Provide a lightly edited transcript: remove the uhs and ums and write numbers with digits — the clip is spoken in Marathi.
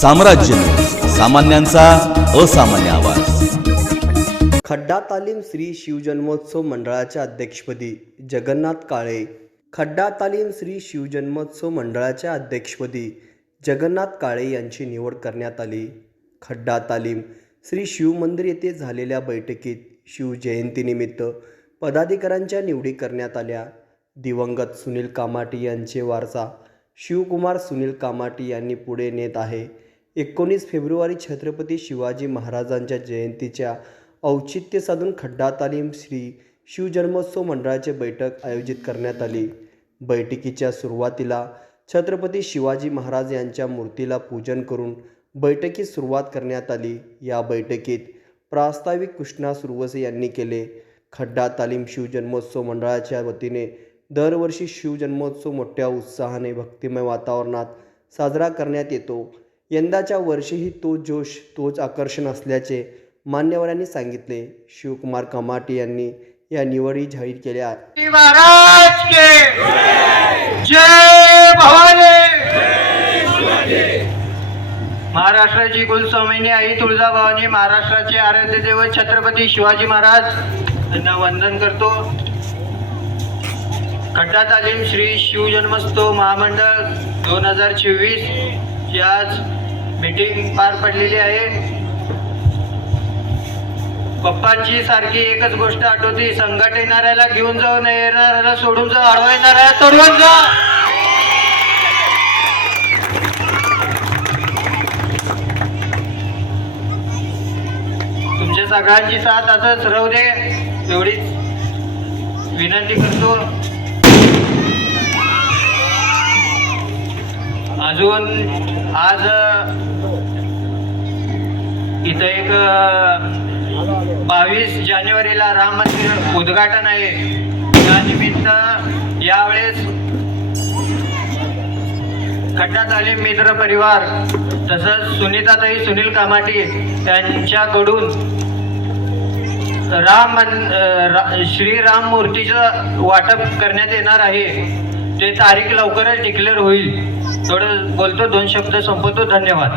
साम्राज्य, सामान्यांचा असामान्य आवाज। खड्डा तालीम श्री शिवजन्मोत्सव मंडळाच्या अध्यक्षपदी जगन्नाथ काळे। खड्डा तालीम श्री शिवजन्मोत्सव मंडळाच्या अध्यक्षपदी जगन्नाथ काळे यांची निवड करण्यात आली। खड्डा तालीम श्री शिव मंदिर येथे झालेल्या बैठकीत शिवजयंतीनिमित्त पदाधिकाऱ्यांच्या निवडी करण्यात आल्या। दिवंगत सुनील कामाटी यांचे वारसा शिवकुमार सुनील कामाटी यांनी पुढे नेत आहे। 19 फेब्रुवारी छत्रपती शिवाजी महाराजांच्या जयंतीच्या औचित्य साधून खड्डा तालीम श्री शिवजन्मोत्सव मंडळाची बैठक आयोजित करण्यात आली। बैठकीच्या सुरुवातीला छत्रपती शिवाजी महाराज यांच्या मूर्तीला पूजन करून बैठकीस सुरुवात करण्यात आली। या बैठकीत प्रास्ताविक कृष्णा सुरवसे यांनी केले। खड्डा तालीम शिवजन्मोत्सव मंडळाच्या वतीने दरवर्षी शिवजन्मोत्सव मोठ्या उत्साहाने भक्तिमय वातावरणात साजरा करण्यात येतो। यंदाच्या वर्षीही तो जोश तोच आकर्षण असल्याचे मान्यवरांनी सांगितले। शिवकुमार कामाटी यांनी या निवडी जाहीर केल्या। महाराज के जय भवानी। महाराष्ट्राची कुलस्वामिनी आई तुळजाभवानी, महाराष्ट्राचे आराध्य दैवत छत्रपती शिवाजी महाराज यांना वंदन करतो। खड्डा तालीम श्री शिवजन्मोत्सव महामंडळ 2024 ची आज मीटिंग पार पडलेली आहे। पप्पांची सारखी एकच गोष्ट आठवती, संकट येणाऱ्याला घेऊन जाऊ, नाही येणाऱ्याला सोडून जा, अडवा येणाऱ्याला तोडवून जा। तुमच्या सगळ्यांची साथ असंच राहू दे एवढीच विनंती करतो। अजून आज इथं एक 22 जानेवारीला राम मंदिर उद्घाटन आहे। त्यानिमित्त यावेळेस खड्डा तालीम मित्र परिवार तसंच सुनीताताई सुनील कामाटी यांच्याकडून श्रीराम मूर्तीचं वाटप करण्यात येणार आहे। ते तारीख लवकरच डिक्लेअर होईल। थोडं बोलतो, 2 शब्द संपवतो। धन्यवाद।